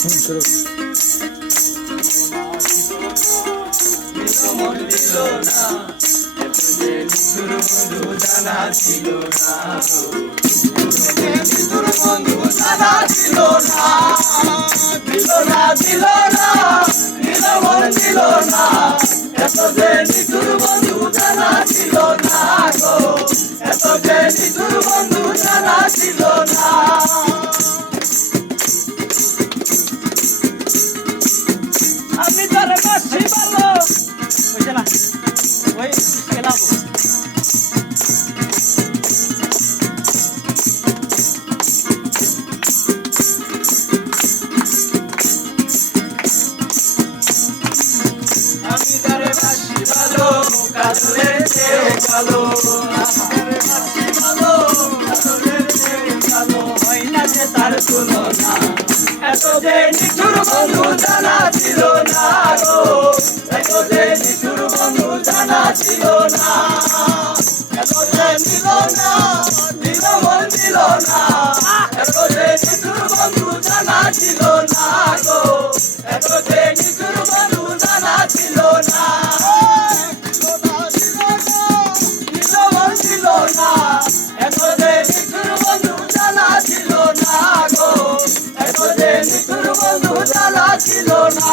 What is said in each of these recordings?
জানা ছিল না মৃত্যুর বন্ধু জানা ছিল না দিল না দিল না দিল মন দিল না এত যে মৃত্যুর বন্ধু জানা ছিল না গো এত যে মৃত্যুর বন্ধু জানা ছিল না আমি তোর কাছে ভালো বুঝে না ওই খেলাবো আমি তারে বাসি ভালো কাজলের চেয়ে কালো তারে বাসি ভালো কাজলের চেয়ে কালো হয় না যে তার তুলনা এত যে নিঠুর বন্ধু জানা ছিল না গো এত যে নিঠুর বন্ধু জানা ছিল না এত যে নিল না নিল মন দিল না এত যে নিঠুর বন্ধু জানা ছিল না গো এত যে নিঠুর বন্ধু জানা ছিল না নিল মন দিল না এত যে নিঠুর বন্ধু জানা ছিল না গো এত যে নিঠুর বন্ধু জানা ছিল না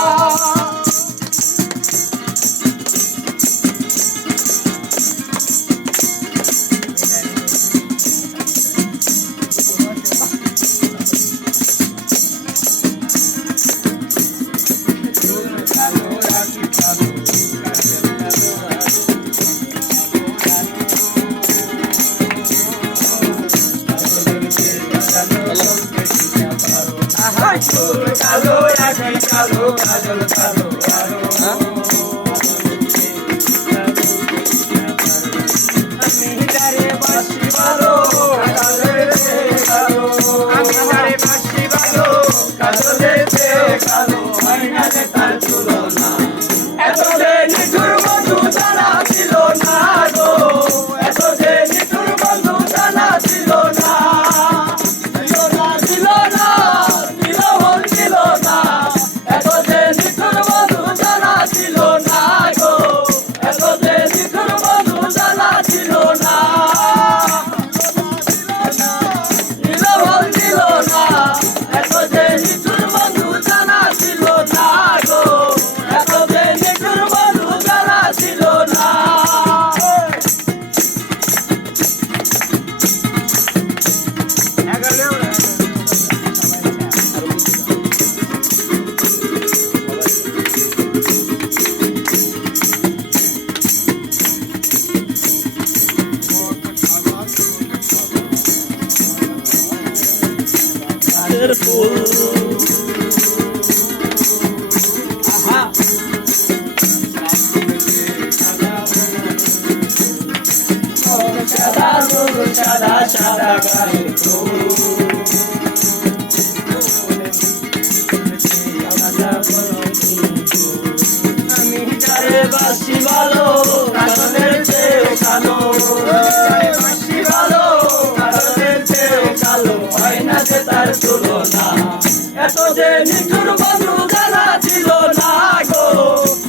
কালো একই কালো কাজল কালো আমি যারে বাসি ভালো কাজলের চেয়ে কালো আমি যারে বাসি ভালো কাজলের চেয়ে কালো হয় না যে তার তুলনা এত যে নিঠুর বন্ধু জানা ছিল না গো এত যে নিঠুর বন্ধু জানা ছিল না সাদা সাদা কালো আমি যারে বাসি ভালো কাজলের চেয়ে কালো বাসি ভালো কাজলের চেয়ে কালো হয় না যে তার তুলনা এত যে নিঠুর বন্ধু জানা ছিল না গো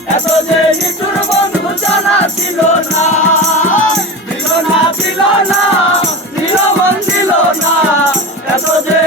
এত যে নিঠুর বন্ধু জানা ছিল না দিল না দিল না দিল মন দিল না এত যে